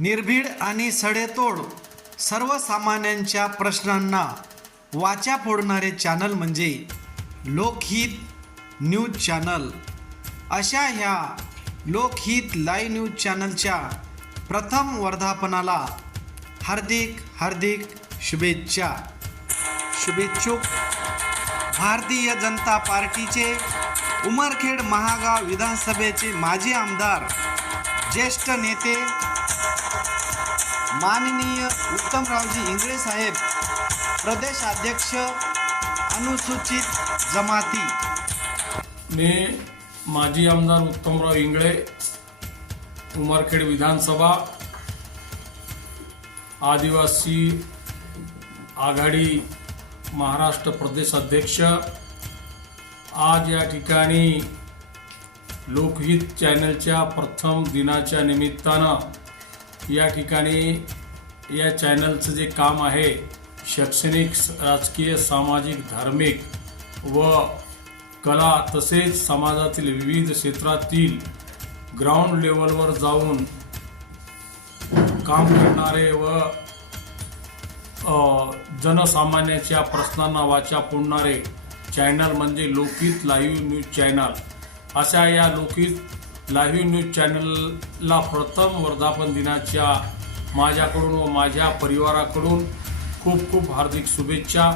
निर्भीड आणि सडेतोड सर्वसामान्यांच्या प्रश्नांना वाचा फोडणारे चॅनल म्हणजे लोकहित न्यूज चॅनल. अशा ह्या लोकहित लाईव्ह न्यूज चॅनलच्या प्रथम वर्धापनाला हार्दिक शुभेच्छा. शुभेच्छुक भारतीय जनता पार्टीचे उमरखेड महागाव विधानसभेचे माजी आमदार, ज्येष्ठ नेते माननीय उत्तमरावजी इंगळे साहेब, प्रदेशाध्यक्ष अनुसूचित जमाती. मी माजी आमदार उत्तमराव इंगळे, उमरखेड विधानसभा, आदिवासी आघाडी महाराष्ट्र प्रदेश अध्यक्ष. आज या ठिकाणी लोकहित चॅनलच्या प्रथम दिनाच्या निमित्तानं या ठिकाणी या चॅनलचं जे काम आहे शैक्षणिक, राजकीय, सामाजिक, धार्मिक व कला तसेच समाजातील विविध क्षेत्रातील ग्राउंड लेवलवर जाऊन काम करणारे व जनसामान्याच्या प्रश्नांना वाचा फोडणारे चॅनल म्हणजे लोकहित लाईव्ह न्यूज चॅनल. अशा या लोकहित लाईव्ह न्यूज चॅनलला प्रथम वर्धापन दिनाच्या माझ्याकडून व माझ्या परिवाराकडून खूप खूप हार्दिक शुभेच्छा.